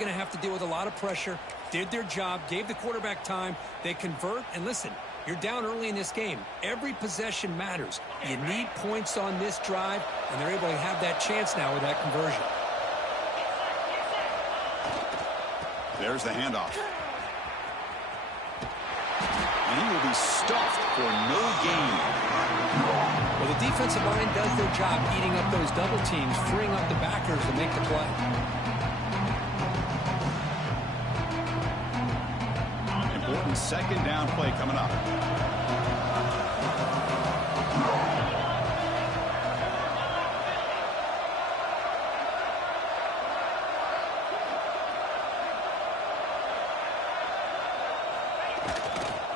going to have to deal with a lot of pressure. Did their job, gave the quarterback time. They convert, and listen, you're down early in this game. Every possession matters. You need points on this drive, and they're able to have that chance now with that conversion. There's the handoff. And he will be stuffed for no gain. Well, the defensive line does their job eating up those double teams, freeing up the backers to make the play. Important second down play coming up.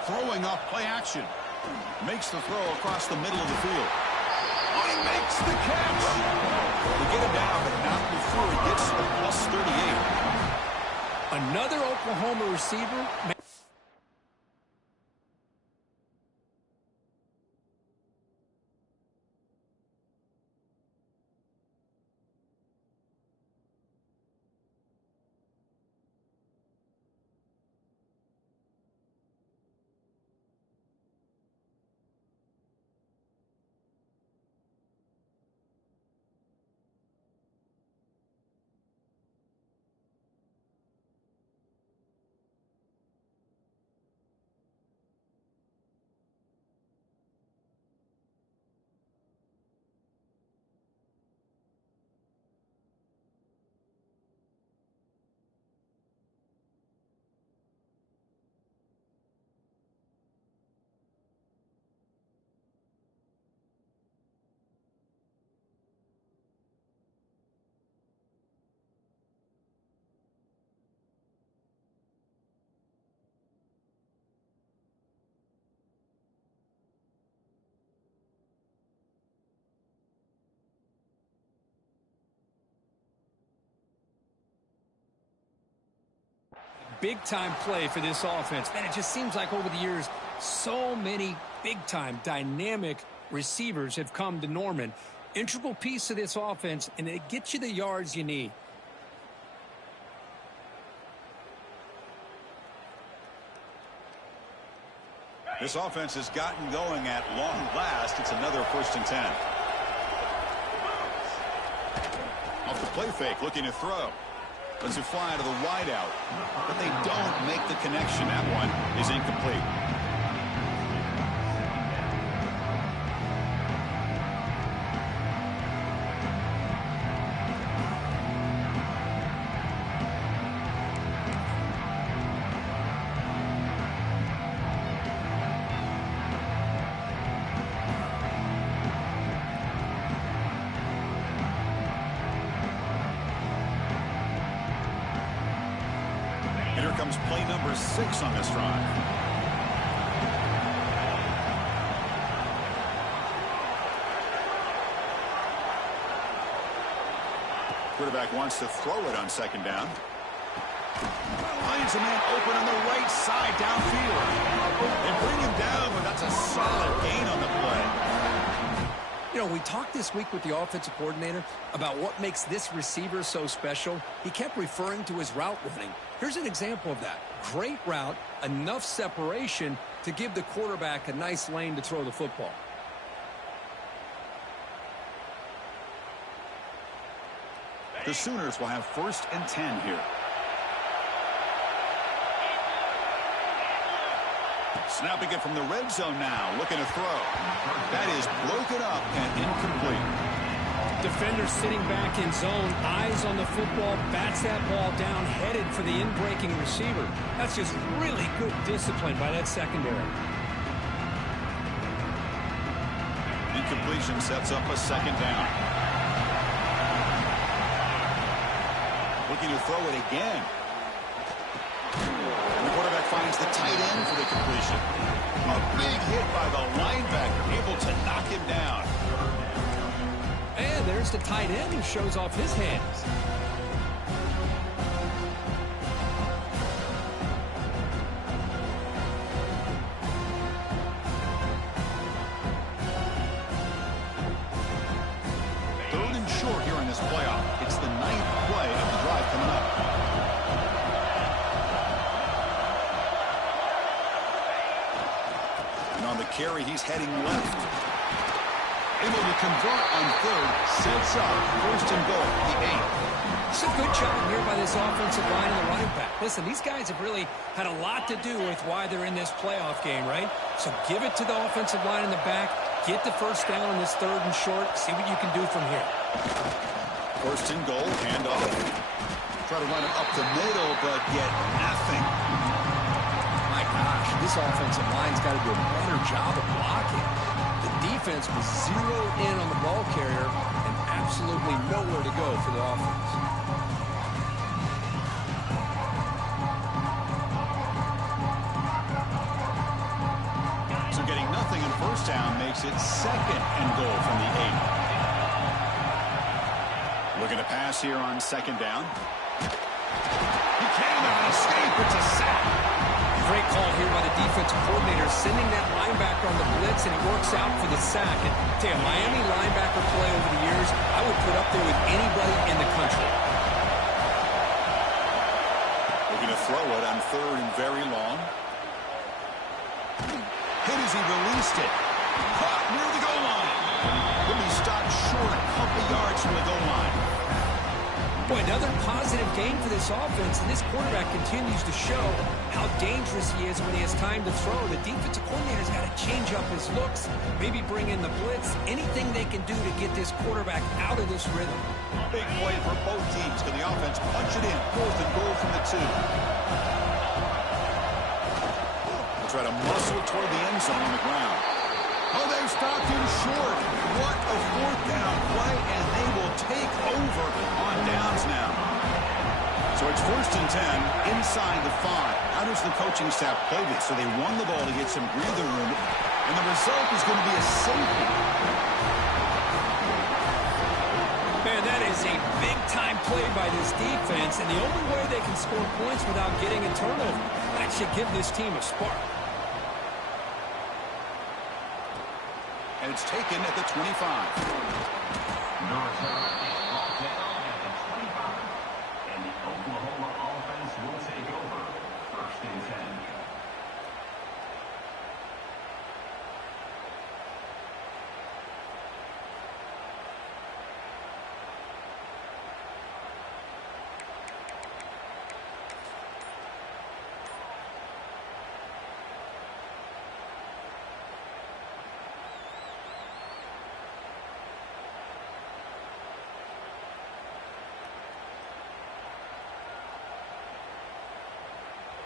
Throwing off play action. Makes the throw across the middle of the field. Oh, he makes the catch. They get him down, but not before he gets to the plus 38. Another Oklahoma receiver. Big-time play for this offense. Man, it just seems like over the years, so many big-time, dynamic receivers have come to Norman. Integral piece of this offense, and it gets you the yards you need. This offense has gotten going at long last. It's another 1st and 10. Off the play fake, looking to throw. Lets it fly to the wideout, but they don't make the connection. That one is incomplete. Here comes play number 6 on this drive. Quarterback wants to throw it on 2nd down. Finds a man open on the right side downfield. They bring him down, but that's a solid gain on the play. You know, we talked this week with the offensive coordinator about what makes this receiver so special. He kept referring to his route running. Here's an example of that. Great route, enough separation to give the quarterback a nice lane to throw the football. The Sooners will have 1st and 10 here. Snapping it from the red zone now, looking to throw. That is broken up and incomplete. Defender sitting back in zone, eyes on the football, bats that ball down, headed for the in-breaking receiver. That's just really good discipline by that secondary. Incompletion sets up a 2nd down. Looking to throw it again. And the quarterback finds the tight end for the completion. A big hit by the linebacker, able to knock him down. And there's the tight end who shows off his hands. Third and short here in this playoff. It's the 9th play of the drive coming up. carry. He's heading left. Able to convert on third. Sets up first and goal, the 8. It's a good job here by this offensive line and the running back. Listen, these guys have really had a lot to do with why they're in this playoff game, right? So give it to the offensive line in the back. Get the first down on this third and short. See what you can do from here. First and goal, handoff. Try to run it up the middle, but get nothing. My gosh, this offensive line's got to do a better job of blocking. The defense was zeroed in on the ball carrier and absolutely nowhere to go for the offense. So getting nothing in first down makes it second and goal from the 8. Looking to pass here on second down. He cannot escape. It's a sack. Great call here by the defensive coordinator, sending that linebacker on the blitz, and it works out for the sack. And tell you, Miami linebacker play over the years, I would put up there with anybody in the country. Looking to throw it on third and very long. Hit as he released it. Caught near the goal line. He'll be stopped short a couple yards from the goal line. Boy, another positive game for this offense, and this quarterback continues to show how dangerous he is when he has time to throw. The defensive coordinator's got to change up his looks, maybe bring in the blitz, anything they can do to get this quarterback out of this rhythm. Big play for both teams. Can the offense punch it in? Fourth and goal from the 2. We'll try to muscle toward the end zone on the ground. Oh, they've stopped him short. What a fourth down play, and they will take over on downs now. So it's first and 10 inside the 5. How does the coaching staff play this? So they won the ball to get some breather room, and the result is going to be a safety. Man, that is a big-time play by this defense, and the only way they can score points without getting a turnover. That should give this team a spark. And it's taken at the 25. And the Oklahoma offense will take over. First and 10.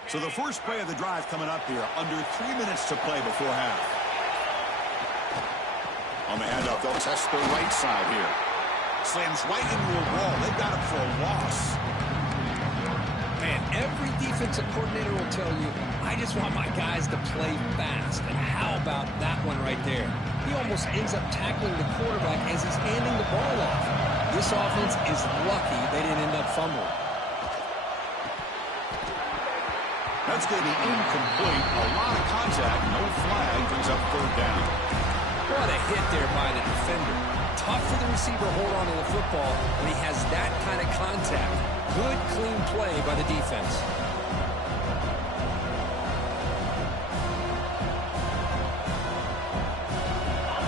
So the first play of the drive coming up here, under 3 minutes to play before half. On the handoff, they'll test the right side here. Slams right into a wall. They've got him for a loss. Man, every defensive coordinator will tell you, I just want my guys to play fast. And how about that one right there? He almost ends up tackling the quarterback as he's handing the ball off. This offense is lucky they didn't end up fumbling. That's going to be incomplete. A lot of contact. No flag. Brings up third down. What a hit there by the defender. Tough for the receiver to hold on to the football when he has that kind of contact. Good, clean play by the defense.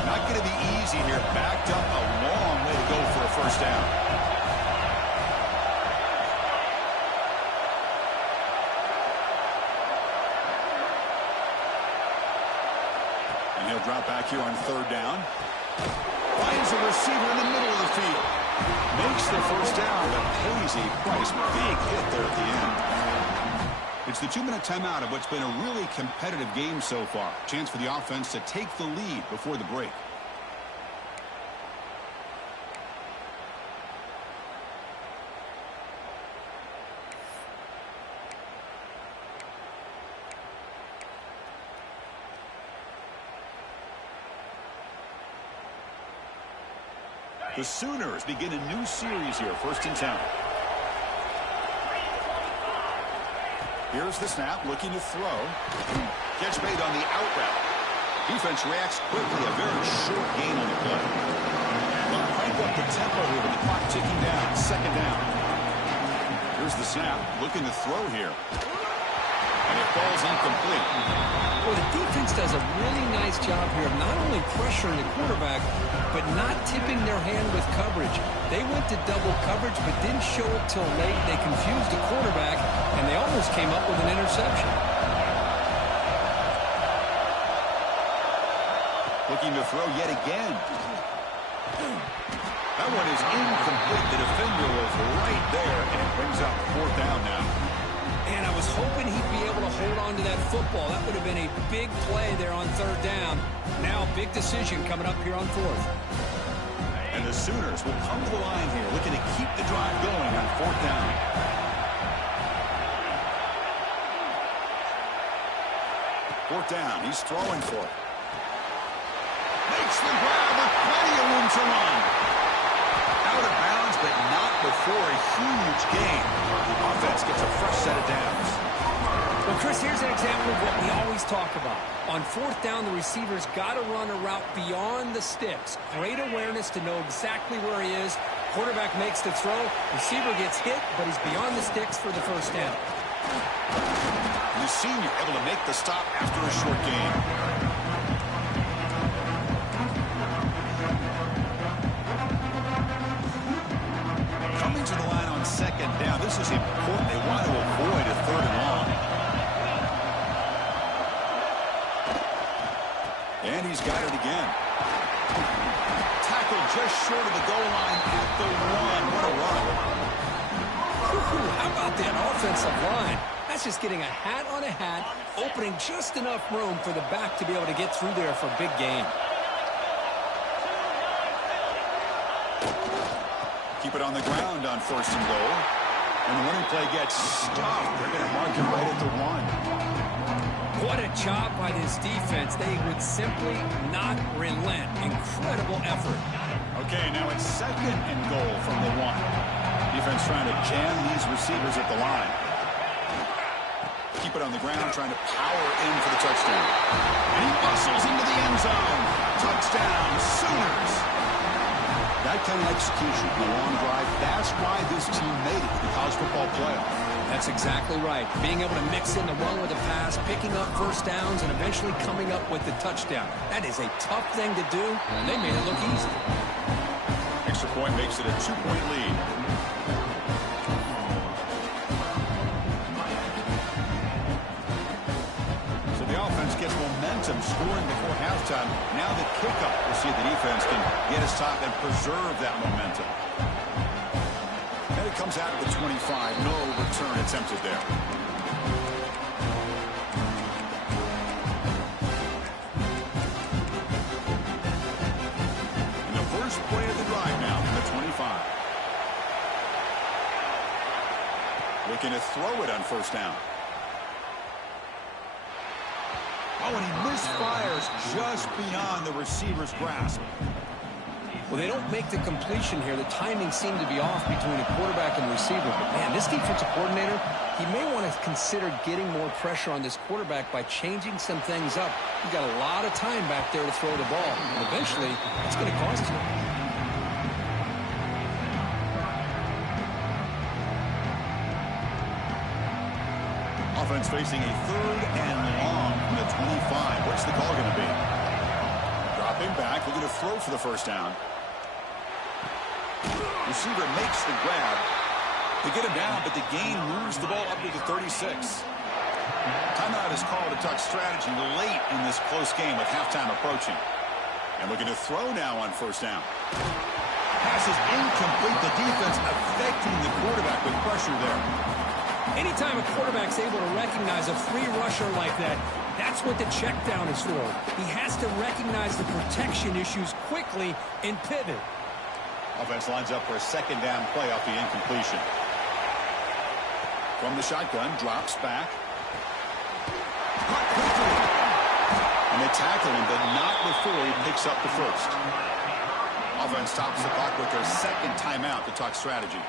Not going to be easy here. Backed up a long way to go for a first down. He'll drop back here on third down. Finds a receiver in the middle of the field. Makes the first down, but pays a price. Big hit there at the end. It's the 2-minute timeout of what's been a really competitive game so far. Chance for the offense to take the lead before the break. The Sooners begin a new series here, first and 10. Here's the snap, looking to throw. Catch made on the out route. Defense reacts quickly, a very short gain on the play. They'll crank up the tempo here with the clock ticking down, second down. Here's the snap, looking to throw here. And it falls incomplete. Well, the defense does a really nice job here of not only pressuring the quarterback, but not tipping their hand with coverage. They went to double coverage, but didn't show it till late. They confused the quarterback, and they almost came up with an interception. Looking to throw yet again. That one is incomplete. The defender was right there, and it brings up 4th down now. And I was hoping he'd be able to hold on to that football. That would have been a big play there on 3rd down. Now, big decision coming up here on 4th. And the Sooners will come to the line here, looking to keep the drive going on 4th down. Fourth down, he's throwing for it. Makes the grab with plenty of room to run. Out of bounds, but not before a huge gain. The offense gets a fresh set of downs. Well, Chris, here's an example of what we always talk about. On 4th down, the receiver's got to run a route beyond the sticks. Great awareness to know exactly where he is. Quarterback makes the throw. Receiver gets hit, but he's beyond the sticks for the 1st down. The senior able to make the stop after a short gain. Coming to the line on 2nd down. This is important. They want to avoid a 3rd and long. And he's got it again. Tackled just short of the goal line at the 1. What a run. How about that offensive line? That's just getting a hat on a hat, opening just enough room for the back to be able to get through there for a big gain. Keep it on the ground on 1st and goal. And the running play gets stopped. They're going to mark it right at the 1. What a job by this defense. They would simply not relent. Incredible effort. Okay, now it's 2nd and goal from the 1. Defense trying to jam these receivers at the line. Keep it on the ground, trying to power in for the touchdown. And he bustles into the end zone. Touchdown, Sooners. That kind of execution in a long drive, that's why this team made it to the college football playoff. That's exactly right. Being able to mix in the run with the pass, picking up 1st downs, and eventually coming up with the touchdown. That is a tough thing to do, and they made it look easy. Extra point makes it a 2-point lead. So the offense gets momentum scoring before halftime. Now the kickoff, we'll see if the defense can get his top and preserve that momentum. And it comes out of the 25. No return attempted there. And the first play of the drive now from the 25. Looking to throw it on 1st down. Oh, and he misfires just beyond the receiver's grasp. Well, they don't make the completion here. The timing seemed to be off between the quarterback and the receiver. But, man, this defensive coordinator, he may want to consider getting more pressure on this quarterback by changing some things up. You've got a lot of time back there to throw the ball. And eventually, it's going to cost you. Offense facing a 3rd and long from the 25. What's the call going to be? Dropping back, looking to throw for the 1st down. Receiver makes the grab. They get him down, but the gain moves the ball up to the 36. Timeout is called to talk strategy late in this close game with halftime approaching. And looking to throw now on 1st down. Pass is incomplete. The defense affecting the quarterback with pressure there. Anytime a quarterback's able to recognize a free rusher like that, that's what the check down is for. He has to recognize the protection issues quickly and pivot. Offense lines up for a 2nd down play off the incompletion. From the shotgun, drops back. And they tackle him, but not before he picks up the 1st. Offense stops the clock with their 2nd timeout to talk strategy.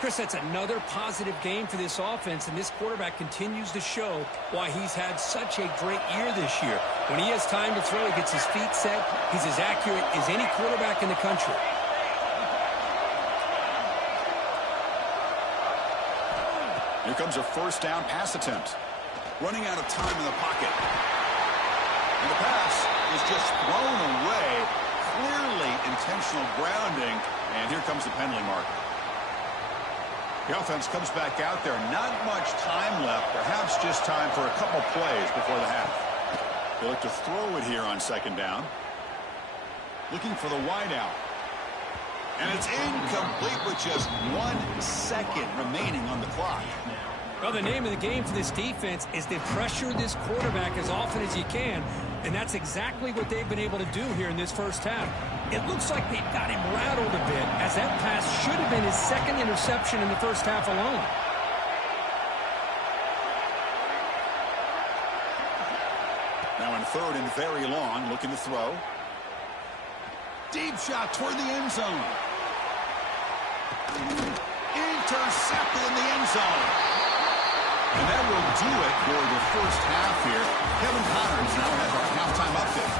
Chris, that's another positive game for this offense, and this quarterback continues to show why he's had such a great year this year. When he has time to throw, he gets his feet set. He's as accurate as any quarterback in the country. Here comes a 1st down pass attempt. running out of time in the pocket. And the pass is just thrown away. Clearly intentional grounding. And here comes the penalty mark. The offense comes back out there. Not much time left. Perhaps just time for a couple plays before the half. They look to throw it here on second down. Looking for the wideout. And it's incomplete with just 1 second remaining on the clock. Well, the name of the game for this defense is to pressure this quarterback as often as you can, and that's exactly what they've been able to do here in this first half. It looks like they've got him rattled a bit, as that pass should have been his second interception in the first half alone. Now in third and very long, looking to throw. Deep shot toward the end zone. Intercepted in the end zone. And that will do it for the first half here. Kevin Connors now has our halftime update.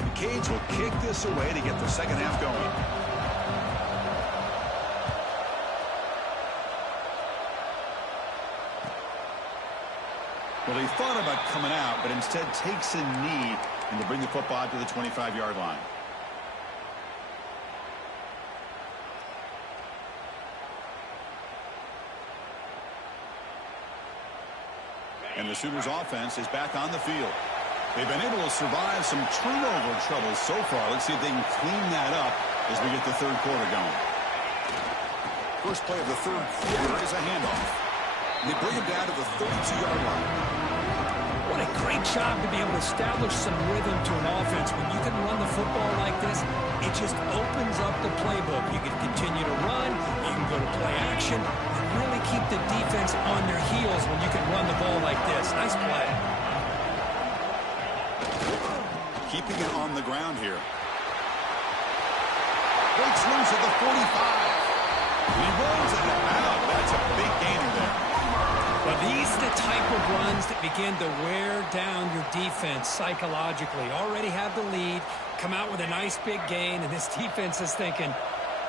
The Canes will kick this away to get the second half going. Well, he thought about coming out, but instead takes a knee and to bring the football to the 25-yard line. And the Sooners offense is back on the field. They've been able to survive some turnover troubles so far. Let's see if they can clean that up as we get the third quarter going. First play of the third quarter is a handoff. They bring him down to the 32-yard line. What a great job to be able to establish some rhythm to an offense. When you can run the football like this, it just opens up the playbook. You can continue to run, you can go to play action, and really keep the defense on their heels when you can run the ball like this. Nice play. Keeping it on the ground here. Breaks loose at the 45. He runs out of bounds. That's a big gainer there. Well, these are the type of runs that begin to wear down your defense psychologically. Already have the lead, come out with a nice big gain, and this defense is thinking,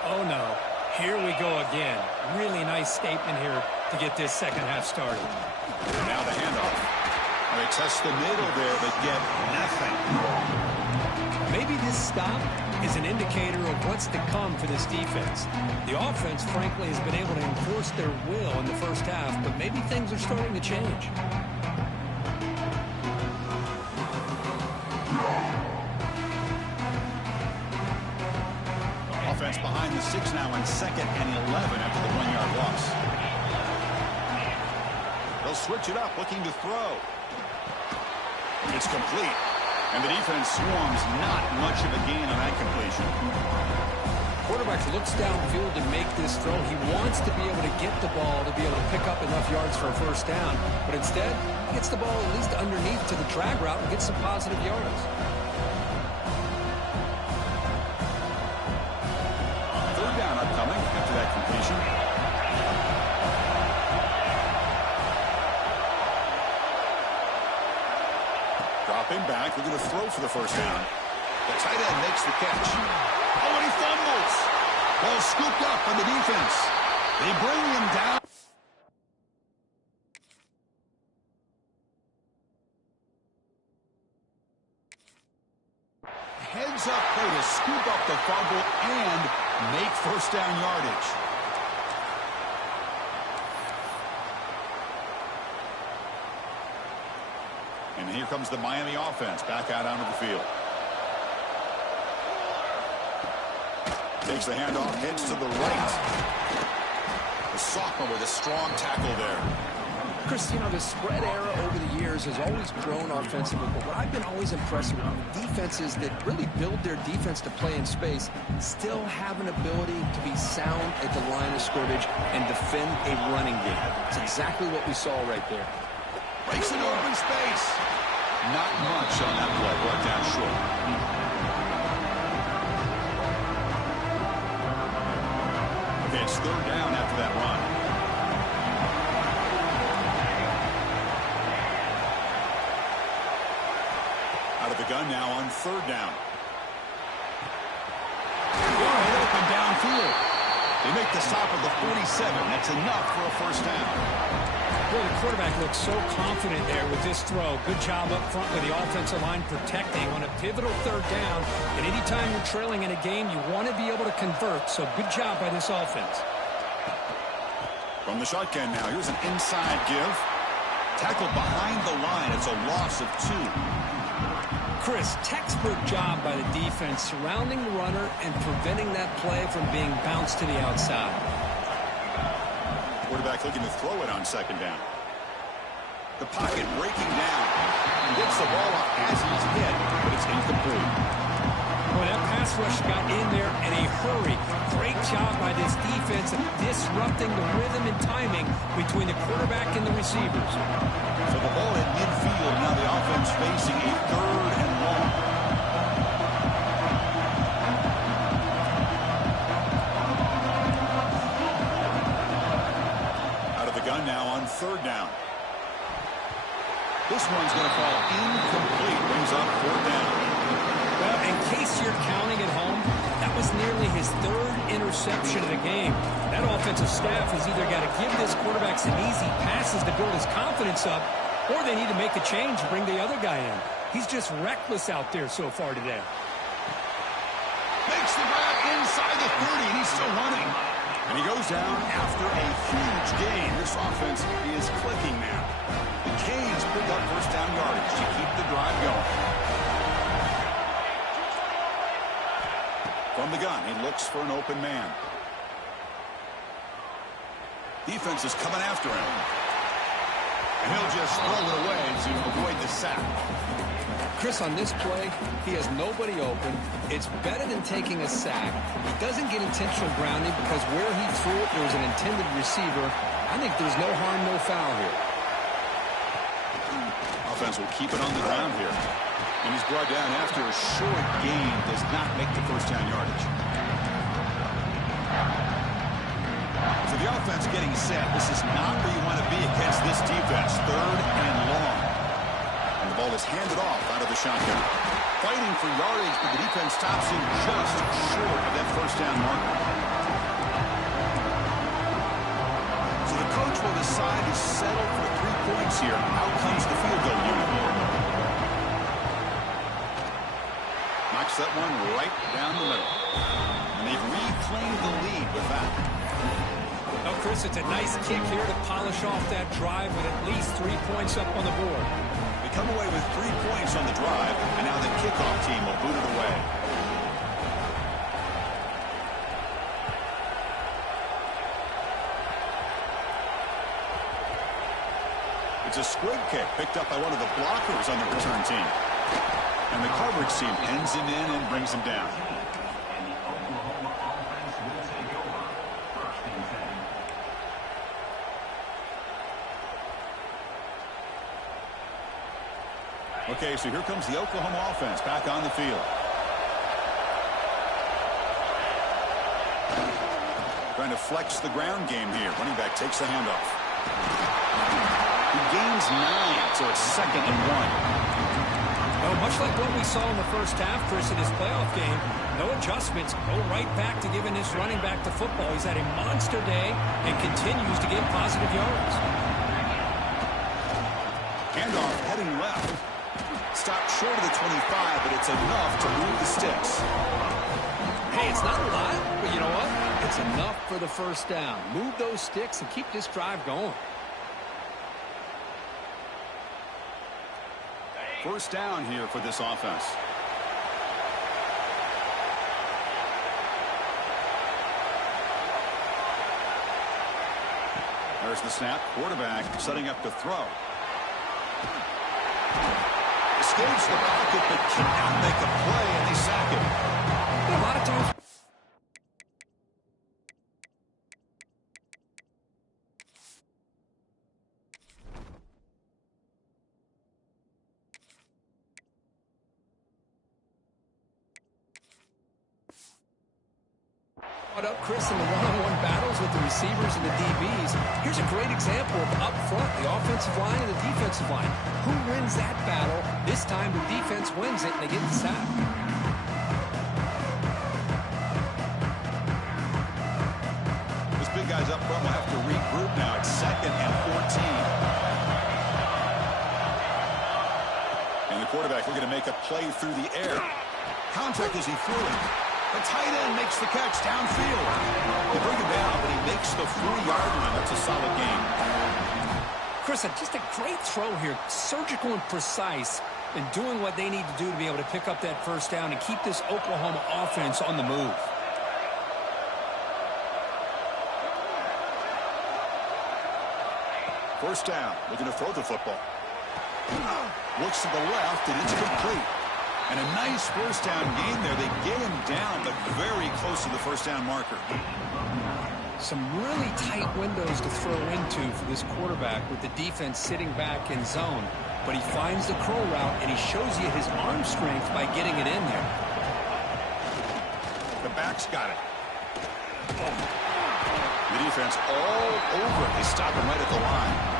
oh no, here we go again. Really nice statement here to get this second half started. Now the handoff. They test the middle there, but get nothing. Maybe this stop is an indicator of what's to come for this defense. The offense, frankly, has been able to enforce their will in the first half, but maybe things are starting to change. Offense behind the 6 now on 2nd and 11 after the 1-yard loss. They'll switch it up, looking to throw. It's complete. And the defense swarms, not much of a gain on that completion. Quarterback looks downfield to make this throw. He wants to be able to get the ball to be able to pick up enough yards for a first down. But instead, he gets the ball at least underneath to the drag route and gets some positive yards. Third down upcoming after that completion. Dropping back, looking to throw for the first down. The tight end makes the catch. Oh, and he fumbles. Ball scooped up by the defense. They bring him down. Heads up play to scoop up the fumble and make first down yardage. And here comes the Miami offense back out onto the field. Takes the handoff, heads to the right. The sophomore with a strong tackle there. Chris, you know, the spread era over the years has always grown offensively, but what I've been always impressed with defenses that really build their defense to play in space still have an ability to be sound at the line of scrimmage and defend a running game. It's exactly what we saw right there. Breaks into open space. Not much on that play, brought down short. Okay, it's third down after that run. Out of the gun now on third down. Wide open downfield. They make the stop at the 47. That's enough for a first down. Boy, the quarterback looks so confident there with this throw. Good job up front with the offensive line protecting on a pivotal third down. And anytime you're trailing in a game, you want to be able to convert. So good job by this offense. From the shotgun now, here's an inside give. Tackled behind the line. It's a loss of 2. Chris, textbook job by the defense surrounding the runner and preventing that play from being bounced to the outside. Quarterback looking to throw it on second down. The pocket breaking down. Gets the ball off as he's hit, but it's incomplete. Boy, that pass rush got in there in a hurry. Great job by this defense of disrupting the rhythm and timing between the quarterback and the receivers. So the ball at midfield. Now the offense facing a 3rd and long. Out of the gun now on 3rd down. This one's going to fall incomplete. Brings up 4th down. Well, in case you're counting at home, that was nearly his 3rd interception of the game. That offensive staff has either got to give this quarterback some easy passes to build his confidence up, or they need to make a change and bring the other guy in. He's just reckless out there so far today. Makes the grab inside the 30, and he's still running. And he goes down after a huge gain. This offense is clicking now. The Canes pick up first down yardage to keep the drive going. From the gun, he looks for an open man. Defense is coming after him. And he'll just throw it away to avoid the sack. Chris, on this play, he has nobody open. It's better than taking a sack. He doesn't get intentional grounding because where he threw it, there was an intended receiver. I think there's no harm, no foul here. Offense will keep it on the ground here. And he's brought down after a short gain. Does not make the first down yardage. So the offense getting set. This is not where you want to be against this defense. 3rd and long. And the ball is handed off out of the shotgun. Fighting for yardage, but the defense stops him just short of that first down marker. So the coach will decide to settle for 3 points here. Out comes the field goal unit. Knocks that one right down the middle. And they've reclaimed the lead with that. Oh, Chris, it's a nice kick here to polish off that drive with at least 3 points up on the board. They come away with 3 points on the drive, and now the kickoff team will boot it away. It's a squib kick picked up by one of the blockers on the return team. And the coverage team pins him in and brings him down. And the Oklahoma offense will take over. 1st and 10. Okay, so here comes the Oklahoma offense back on the field. Trying to flex the ground game here. Running back takes the handoff. He gains 9, so it's 2nd and 1. Oh, much like what we saw in the first half, Chris, in his playoff game, no adjustments. Go right back to giving this running back the football. He's had a monster day and continues to get positive yards. Handoff heading left. Stopped short of the 25, but it's enough to move the sticks. Hey, it's not a lot, but you know what? It's enough for the first down. Move those sticks and keep this drive going. First down here for this offense. There's the snap. Quarterback setting up to throw. Escapes the pocket, but cannot make a play, and they sack him. A lot of times. Up, Chris, in the one-on-one battles with the receivers and the DBs. Here's a great example of up front, the offensive line and the defensive line. Who wins that battle? This time the defense wins it, and they get the sack. guys up front will have to regroup now. It's 2nd and 14. And the quarterback looking to make a play through the air. Contact as he threw it. The tight end makes the catch downfield. They bring him down, but he makes the 4-yard line. That's a solid gain. Chris, just a great throw here. Surgical and precise, and doing what they need to do to be able to pick up that first down and keep this Oklahoma offense on the move. First down, looking to throw the football. Looks to the left, and it's complete. And a nice first down gain there. They get him down, but very close to the first down marker. Some really tight windows to throw into for this quarterback with the defense sitting back in zone. But he finds the curl route, and he shows you his arm strength by getting it in there. The back's got it. The defense all over it. They stop him right at the line.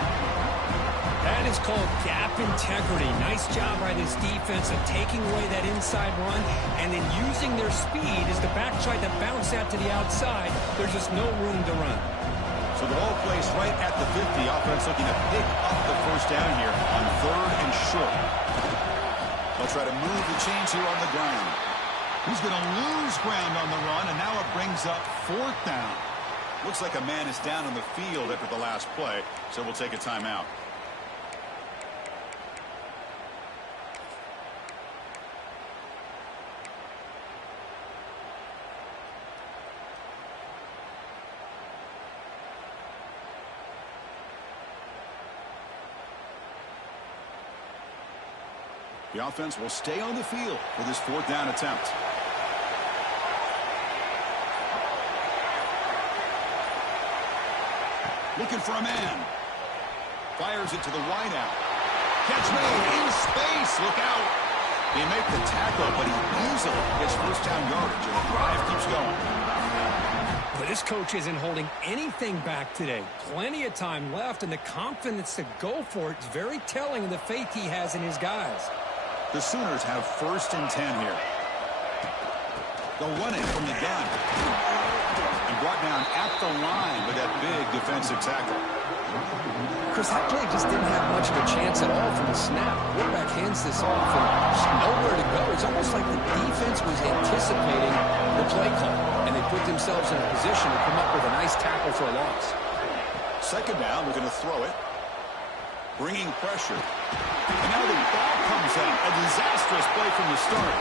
That is called gap integrity. Nice job by this defense of taking away that inside run and then using their speed as the back tried to bounce out to the outside. There's just no room to run. So the ball placed right at the 50. Offense looking to pick up the first down here on 3rd and short. They'll try to move the chains here on the ground. He's going to lose ground on the run, and now it brings up 4th down. Looks like a man is down on the field after the last play, so we'll take a timeout. The offense will stay on the field for this 4th down attempt. Looking for a man. Fires it to the wideout. Catch made in space. Look out. They make the tackle, but he easily gets first down yardage, and the drive keeps going. But this coach isn't holding anything back today. Plenty of time left, and the confidence to go for it is very telling of the faith he has in his guys. The Sooners have 1st and 10 here. They'll run it from the gun. And brought down at the line with that big defensive tackle. Chris, that play just didn't have much of a chance at all from the snap. Quarterback hands this off and just nowhere to go. It's almost like the defense was anticipating the play call, and they put themselves in a position to come up with a nice tackle for a loss. 2nd down, we're going to throw it. Bringing pressure. And now the ball comes out. A disastrous play from the start.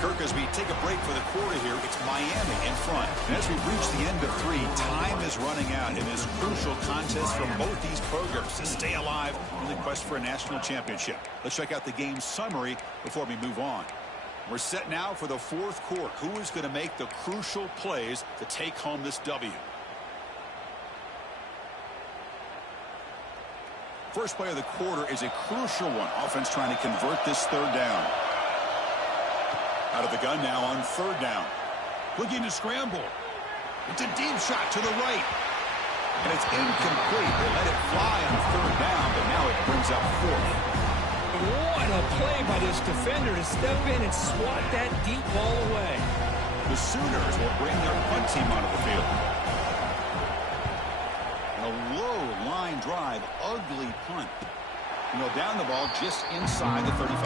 Kirk, as we take a break for the quarter here, it's Miami in front. And as we reach the end of 3, time is running out in this crucial contest for both these programs to stay alive in the quest for a national championship. Let's check out the game summary before we move on. We're set now for the 4th quarter. Who is going to make the crucial plays to take home this W? First play of the quarter is a crucial one. Offense trying to convert this 3rd down. Out of the gun now on 3rd down. Looking to scramble. It's a deep shot to the right. And it's incomplete. They let it fly on 3rd down, but now it brings up 4th. What a play by this defender to step in and swat that deep ball away. The Sooners will bring their punt team onto the field. A low line drive, ugly punt. And they'll down the ball just inside the 35.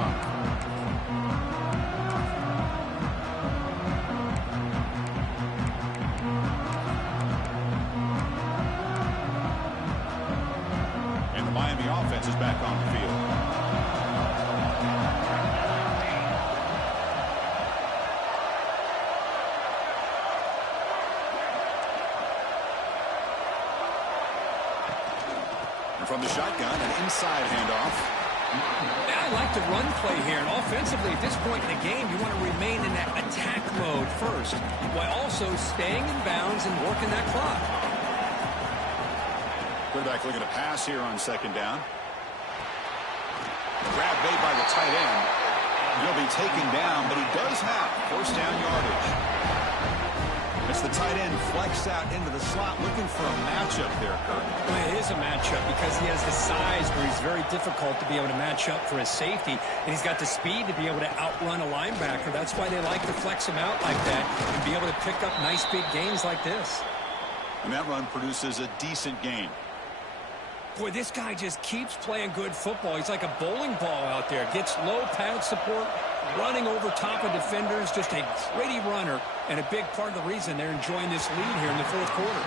Miami offense is back on the field. And from the shotgun, an inside handoff. I like the run play here, and offensively at this point in the game, you want to remain in that attack mode first, while also staying in bounds and working that clock. Quarterback looking to pass here on 2nd down. Grab made by the tight end. He'll be taken down, but he does have first down yardage. It's the the tight end flexed out into the slot, looking for a matchup there, Kirk. Well, it is a matchup because he has the size where he's very difficult to be able to match up for his safety, and he's got the speed to be able to outrun a linebacker. That's why they like to flex him out like that and be able to pick up nice big gains like this. And that run produces a decent gain. Boy, this guy just keeps playing good football. He's like a bowling ball out there. Gets low pad support, running over top of defenders. Just a gritty runner, and a big part of the reason they're enjoying this lead here in the fourth quarter.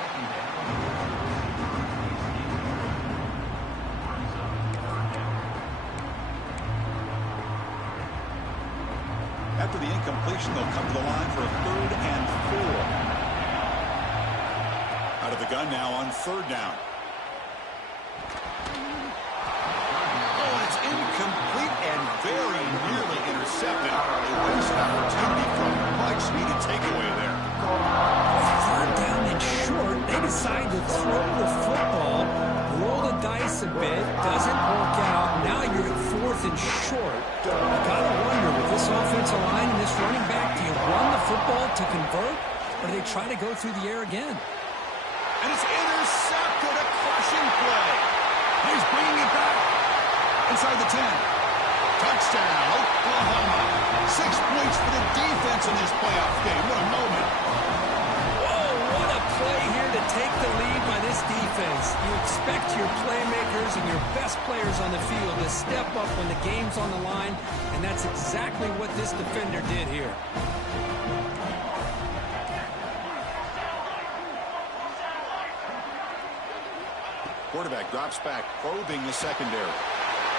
After the incompletion, they'll come to the line for a 3rd and 4. Out of the gun now on 3rd down. Incomplete and very nearly intercepted. A waste opportunity from much needed takeaway there. 3rd down and short. They decide to throw the football, roll the dice a bit, doesn't work out. Now you're at 4th and short. You gotta wonder with this offensive line and this running back, do you run the football to convert, or do they try to go through the air again? And it's intercepted, a crushing play. He's bringing it back. Inside the 10. Touchdown, Oklahoma. 6 points for the defense in this playoff game. What a moment. Whoa, what a play here to take the lead by this defense. You expect your playmakers and your best players on the field to step up when the game's on the line, and that's exactly what this defender did here. Quarterback drops back, probing the secondary.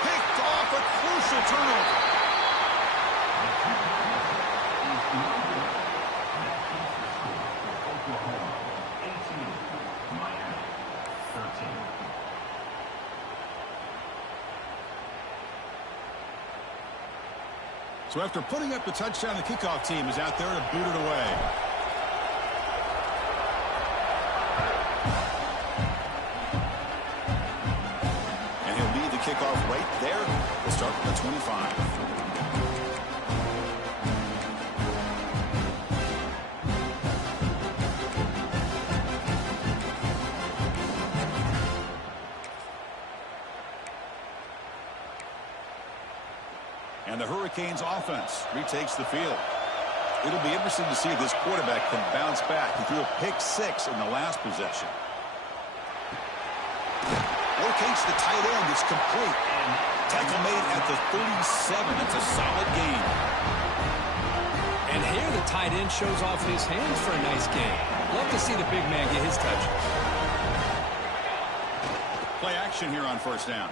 Picked off, a crucial turnover. Oklahoma 18, Miami 13. So after putting up the touchdown, the kickoff team is out there to boot it away. Kickoff right there. We'll start from the 25. And the Hurricanes offense retakes the field. It'll be interesting to see if this quarterback can bounce back. He threw a pick 6 in the last possession. Locates the tight end. It's complete. And tackle made at the 37. It's a solid gain. And here the tight end shows off his hands for a nice gain. Love to see the big man get his touch. Play action here on 1st down.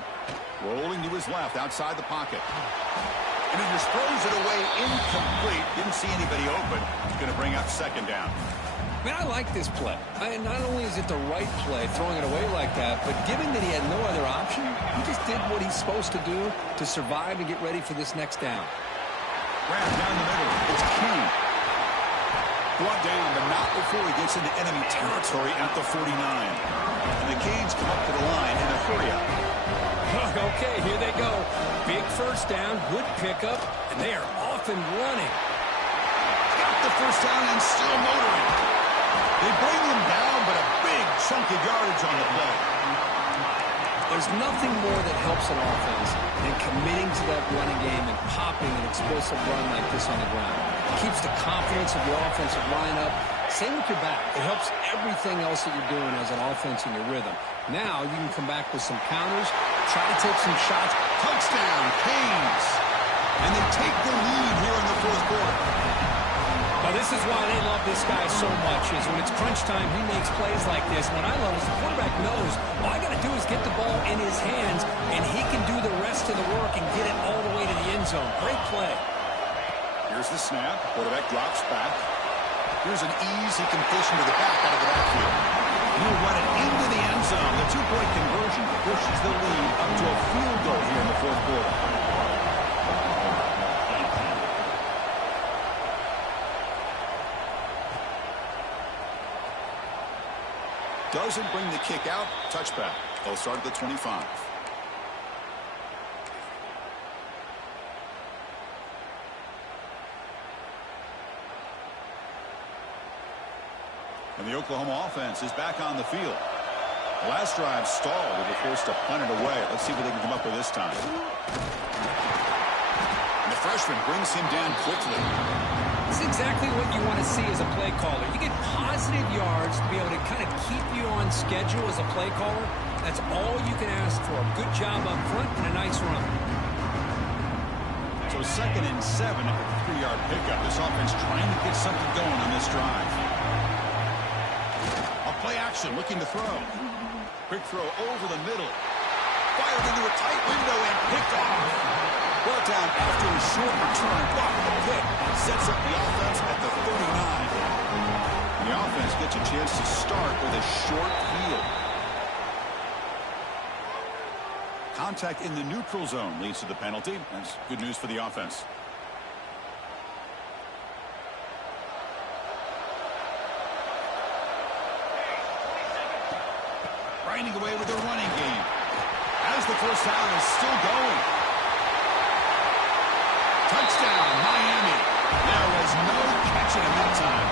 Rolling to his left outside the pocket. And he just throws it away incomplete. Didn't see anybody open. He's going to bring up 2nd down. Man, I like this play. Not only is it the right play, throwing it away like that, but given that he had no other option, he just did what he's supposed to do to survive and get ready for this next down. Grab down the middle. It's King. Brought down, but not before he gets into enemy territory at the 49. And the Canes come up to the line in a hurry-up. Okay, here they go. Big 1st down, good pickup, and they are off and running. Got the 1st down and still motoring. They bring him down, but a big chunk of yardage on the play. There's nothing more that helps an offense than committing to that running game and popping an explosive run like this on the ground. It keeps the confidence of your offensive line up. Same with your back. It helps everything else that you're doing as an offense in your rhythm. Now you can come back with some counters, try to take some shots. Touchdown, Canes. And they take the lead here in the 4th quarter. Now, this is why they love this guy so much, is when it's crunch time, he makes plays like this. What I love is the quarterback knows all I got to do is get the ball in his hands, and he can do the rest of the work and get it all the way to the end zone. Great play. Here's the snap. Quarterback drops back. Here's an easy completion to the back out of the backfield. He'll run it into the end zone. The 2-point conversion pushes the lead up to a field goal here in the 4th quarter. Doesn't bring the kick out. Touchback. They'll start at the 25. And the Oklahoma offense is back on the field. The last drive stalled. They were forced to punt it away. Let's see what they can come up with this time. And the freshman brings him down quickly. This is exactly what you want to see as a play caller. You get positive yards to be able to kind of keep you on schedule as a play caller. That's all you can ask for. Good job up front and a nice run. So 2nd and 7 after the 3-yard pickup. This offense trying to get something going on this drive. A play action looking to throw. Quick throw over the middle. Fired into a tight window and picked off. Brought down after a short return. Blocked the pick. Sets up the offense at the 39. And the offense gets a chance to start with a short field. Contact in the neutral zone leads to the penalty. That's good news for the offense. Grinding away with the running game. As the first down is still going. Touchdown, Miami. There was no catching him that time.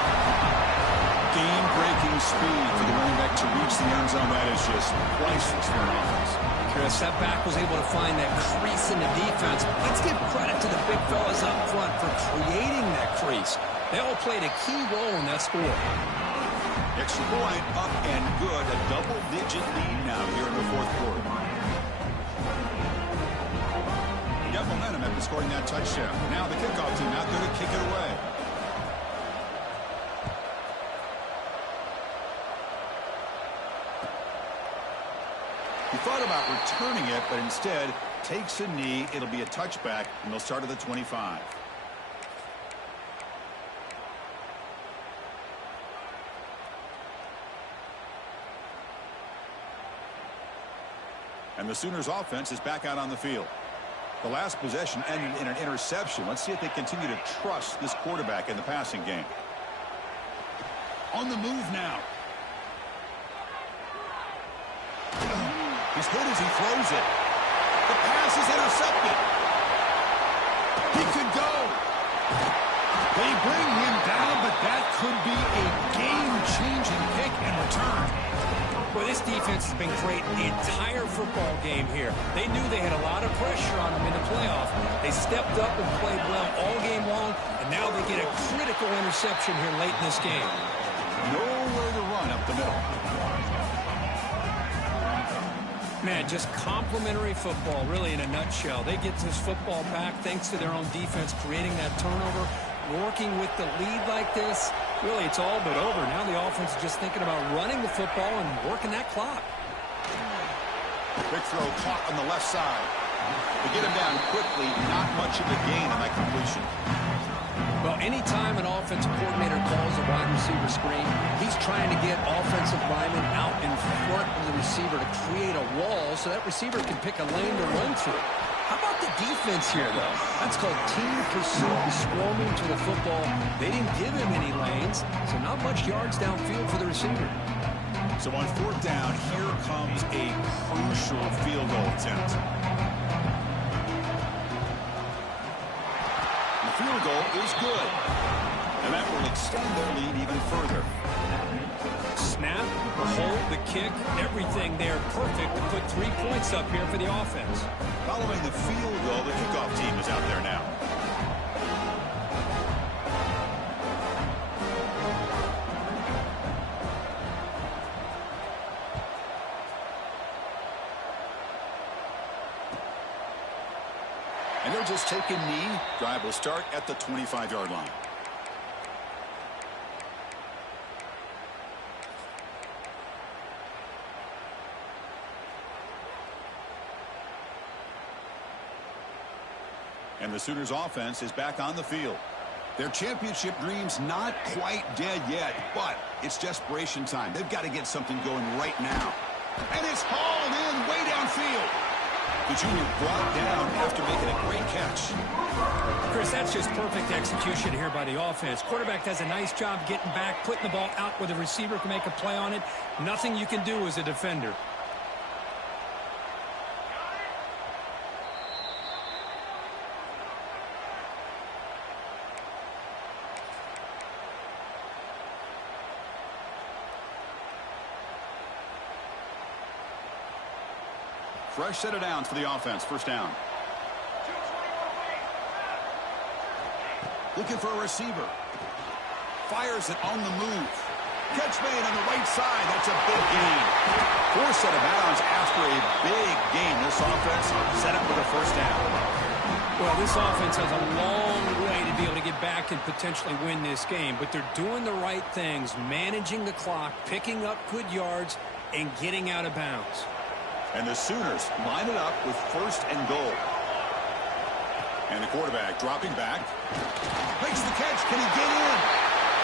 Game-breaking speed for the running back to reach the end zone. That is just priceless for an offense. Chris, that back was able to find that crease in the defense. Let's give credit to the big fellas up front for creating that crease. They all played a key role in that score. Extra point up and good. A double-digit lead now here in the fourth quarter. You got momentum after scoring that touchdown. Now the kickoff team out there to kick it away. He thought about returning it, but instead takes a knee. It'll be a touchback, and they'll start at the 25. And the Sooners offense is back out on the field. The last possession ended in an interception. Let's see if they continue to trust this quarterback in the passing game. On the move now. He's hit as he throws it. The pass is intercepted. He could go. They bring him down, but that could be a game-changing pick and return. Well, this defense has been great the entire football game here. They knew they had a lot of pressure on them in the playoff. They stepped up and played well all game long, and now they get a critical interception here late in this game. Nowhere to run up the middle. Man, just complimentary football, really, in a nutshell. They get this football back thanks to their own defense, creating that turnover, working with the lead like this. Really, it's all but over. Now the offense is just thinking about running the football and working that clock. Quick throw caught on the left side. They get him down quickly. Not much of a gain on that completion. Well, anytime an offensive coordinator calls a wide receiver screen, he's trying to get offensive linemen out in front of the receiver to create a wall so that receiver can pick a lane to run through. How about the defense here, though? That's called team pursuit and swarming to the football. They didn't give him any lanes, so not much yards downfield for the receiver. So on fourth down, here comes a crucial field goal attempt. The field goal is good. And that will extend their lead even further. Snap, the hold, the kick, everything there perfect to put 3 points up here for the offense. Following the field goal, the kickoff team is out there now. And they'll just take a knee. Drive will start at the 25-yard line. And the Sooners offense is back on the field. Their championship dreams not quite dead yet, but it's desperation time. They've got to get something going right now. And it's hauled in way downfield. The junior brought down after making a great catch. Chris, that's just perfect execution here by the offense. Quarterback does a nice job getting back, putting the ball out where the receiver can make a play on it. Nothing you can do as a defender. fresh set of downs for the offense. First down. Looking for a receiver. Fires it on the move. Catch made on the right side. That's a big gain. 4 set of bounds after a big gain. This offense set up with a first down. Well, this offense has a long way to be able to get back and potentially win this game, but they're doing the right things, managing the clock, picking up good yards, and getting out of bounds. And the Sooners line it up with first and goal. And the quarterback dropping back. Makes the catch. Can he get in?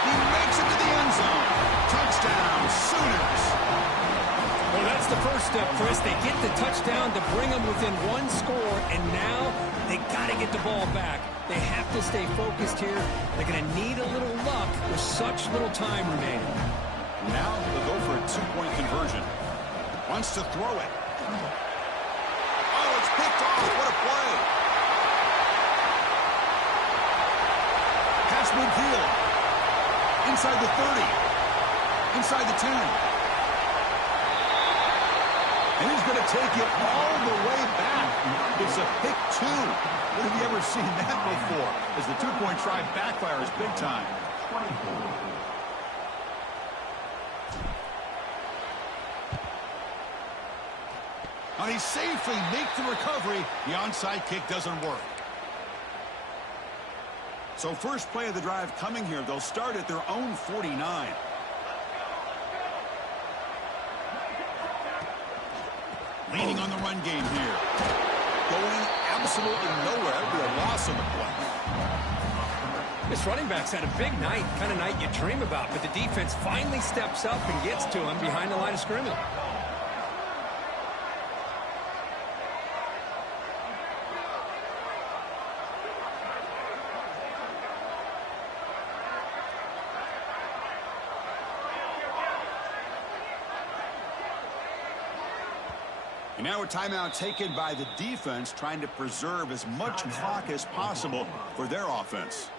He makes it to the end zone. Touchdown, Sooners. Well, that's the first step, Chris. They get the touchdown to bring them within 1 score, and now they got to get the ball back. They have to stay focused here. They're going to need a little luck with such little time remaining. Now they'll go for a 2-point conversion. Wants to throw it. Oh, it's picked off. What a play. Pass midfield. Inside the 30. Inside the 10. And he's going to take it all the way back. It's a pick 2. When have you ever seen that before? As the 2-point try backfires big time. And he safely makes the recovery. The onside kick doesn't work. So first play of the drive coming here. They'll start at their own 49. Leaning on the run game here. Going absolutely nowhere. It'll be a loss on the play. This running back's had a big night, kind of night you dream about, but the defense finally steps up and gets to him behind the line of scrimmage. And now a timeout taken by the defense, trying to preserve as much clock as possible for their offense.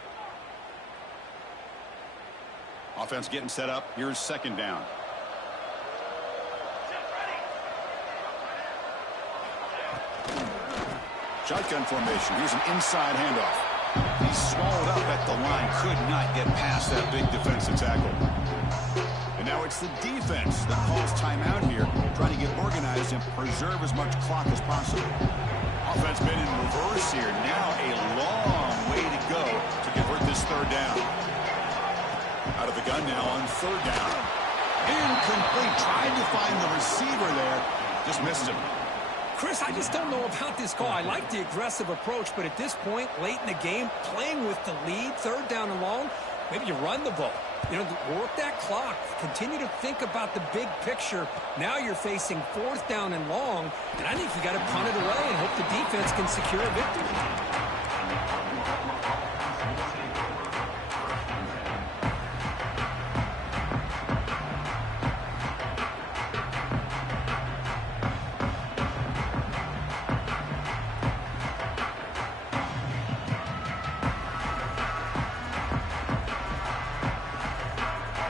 Offense getting set up. Here's second down. Shotgun formation. Here's an inside handoff. He's swallowed up at the line. Could not get past that big defensive tackle. And now it's the defense that calls timeout here, trying to get organized and preserve as much clock as possible. Offense been in reverse here. Now a long way to go to convert this third down. Out of the gun now on third down. Incomplete. Tried to find the receiver there. Just missed him. Chris, I just don't know about this call. I like the aggressive approach, but at this point, late in the game, playing with the lead, third down and long, maybe you run the ball. You know, work that clock. Continue to think about the big picture. Now you're facing fourth down and long, and I think you got to punt it away and hope the defense can secure a victory.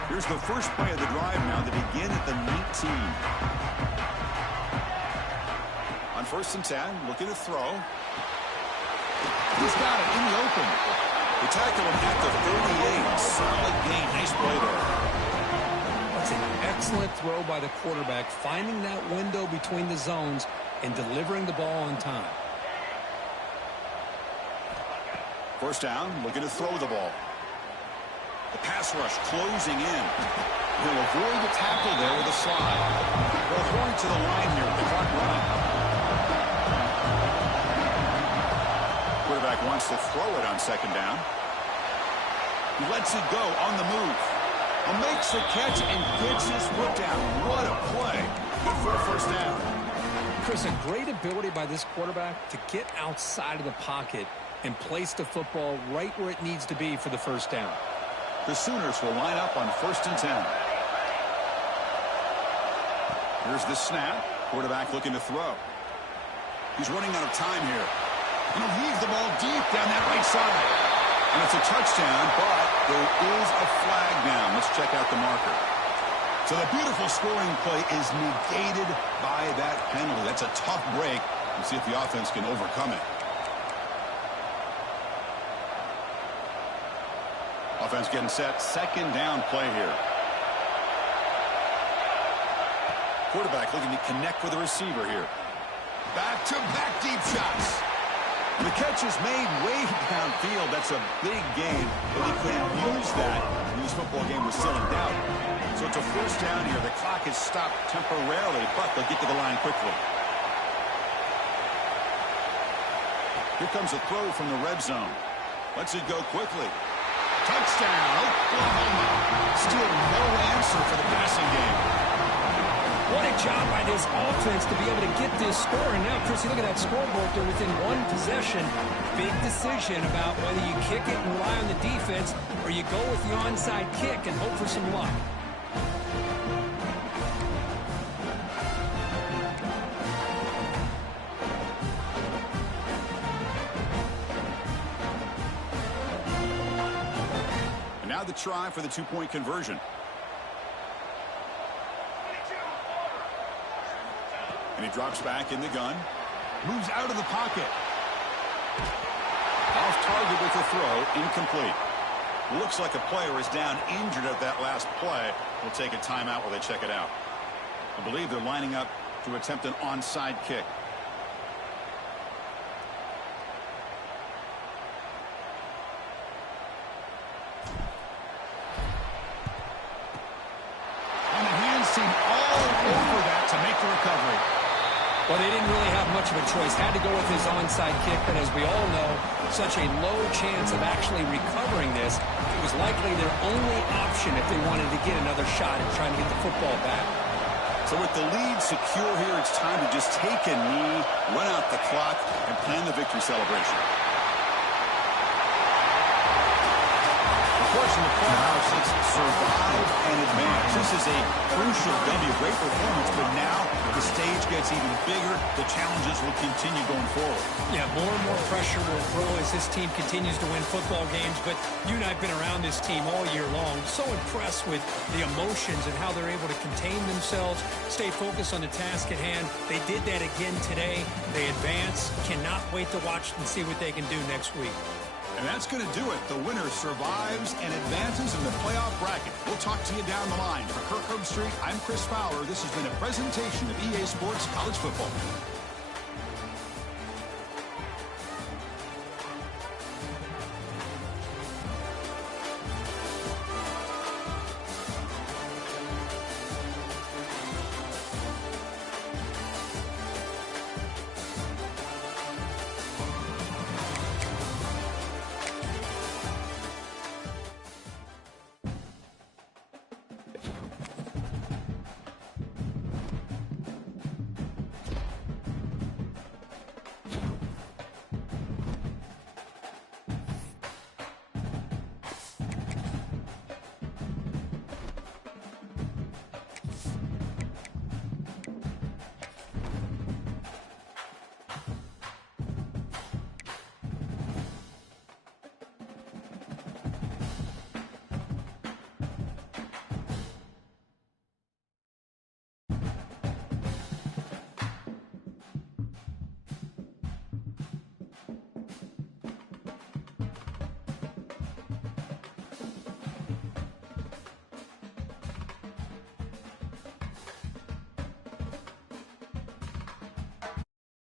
Here's the first play of the drive now. They begin at the 19. On first and 10, looking to throw. He's got it in the open. They tackle him at the 38. Solid gain. Nice play there. That's an excellent throw by the quarterback, finding that window between the zones and delivering the ball on time. First down, looking to throw the ball. The pass rush closing in. He'll avoid the tackle there with a slide. They'll throw it to the line here with the clock running. Quarterback wants to throw it on second down. He lets it go on the move. He makes the catch and gets his foot down. What a play. Good for a first down. Chris, a great ability by this quarterback to get outside of the pocket and place the football right where it needs to be for the first down. The Sooners will line up on first and 10. Here's the snap. Quarterback looking to throw. He's running out of time here. And he'll heave the ball deep down that right side. And it's a touchdown, but there is a flag down. Let's check out the marker. So the beautiful scoring play is negated by that penalty. That's a tough break. We'll see if the offense can overcome it. Offense getting set. Second down play here. Quarterback looking to connect with the receiver here. Back-to-back deep shots. The catch is made way downfield. That's a big gain, but he couldn't use that when this football game was still in doubt. So it's a first down here. The clock is stopped temporarily, but they'll get to the line quickly. Here comes a throw from the red zone. Lets it go quickly. Touchdown, Oklahoma. Still no answer for the passing game. What a job by this offense to be able to get this score. And now, Chris, you look at that scoreboard. They're within one possession. Big decision about whether you kick it and rely on the defense or you go with the onside kick and hope for some luck. And now the try for the two-point conversion. And he drops back in the gun. Moves out of the pocket. Off target with the throw. Incomplete. Looks like a player is down injured at that last play. We'll take a timeout while they check it out. I believe they're lining up to attempt an onside kick. And the hands seem all over that to make the recovery. Well, they didn't really have much of a choice. Had to go with his onside kick, but as we all know, such a low chance of actually recovering this. It was likely their only option if they wanted to get another shot at trying to get the football back. So with the lead secure here, it's time to just take a knee, run out the clock, and plan the victory celebration. Of course, in the playoffs, it's survive and advance. This is a crucial W. Great performance, but now the stage gets even bigger. The challenges will continue going forward. Yeah, more and more pressure will grow as this team continues to win football games. But you and I have been around this team all year long. So impressed with the emotions and how they're able to contain themselves, stay focused on the task at hand. They did that again today. They advance. Cannot wait to watch and see what they can do next week. And that's going to do it. The winner survives and advances in the playoff bracket. We'll talk to you down the line. For Kirk Street, I'm Chris Fowler. This has been a presentation of EA Sports College Football.